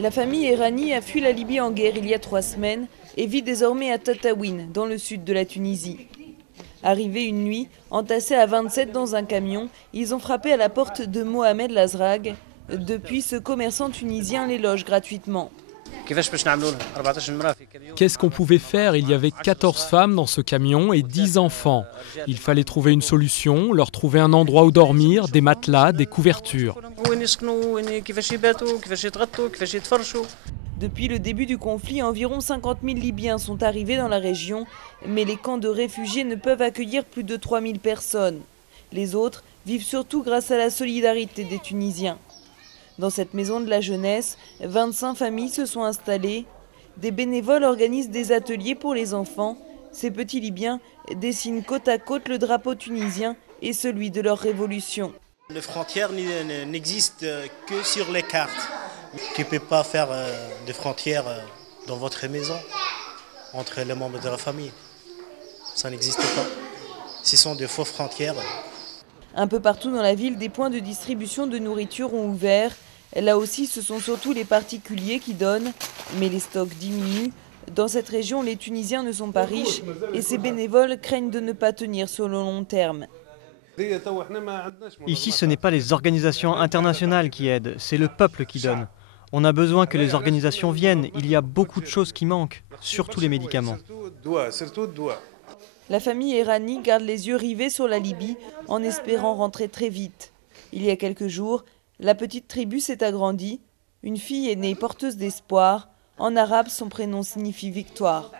La famille Errani a fui la Libye en guerre il y a 3 semaines et vit désormais à Tataouine, dans le sud de la Tunisie. Arrivés une nuit, entassés à 27 dans un camion, ils ont frappé à la porte de Mohamed Lazrag. Depuis, ce commerçant tunisien les loge gratuitement. Qu'est-ce qu'on pouvait faire? Il y avait 14 femmes dans ce camion et 10 enfants. Il fallait trouver une solution, leur trouver un endroit où dormir, des matelas, des couvertures. Depuis le début du conflit, environ 50 000 Libyens sont arrivés dans la région, mais les camps de réfugiés ne peuvent accueillir plus de 3 000 personnes. Les autres vivent surtout grâce à la solidarité des Tunisiens. Dans cette maison de la jeunesse, 25 familles se sont installées. Des bénévoles organisent des ateliers pour les enfants. Ces petits Libyens dessinent côte à côte le drapeau tunisien et celui de leur révolution. Les frontières n'existent que sur les cartes. Tu ne peux pas faire de frontières dans votre maison entre les membres de la famille. Ça n'existe pas. Ce sont de fausses frontières. Un peu partout dans la ville, des points de distribution de nourriture ont ouvert. Là aussi, ce sont surtout les particuliers qui donnent, mais les stocks diminuent. Dans cette région, les Tunisiens ne sont pas riches et ces bénévoles craignent de ne pas tenir sur le long terme. Ici, ce n'est pas les organisations internationales qui aident, c'est le peuple qui donne. On a besoin que les organisations viennent, il y a beaucoup de choses qui manquent, surtout les médicaments. La famille Errani garde les yeux rivés sur la Libye en espérant rentrer très vite. Il y a quelques jours, la petite tribu s'est agrandie. Une fille est née porteuse d'espoir. En arabe, son prénom signifie victoire.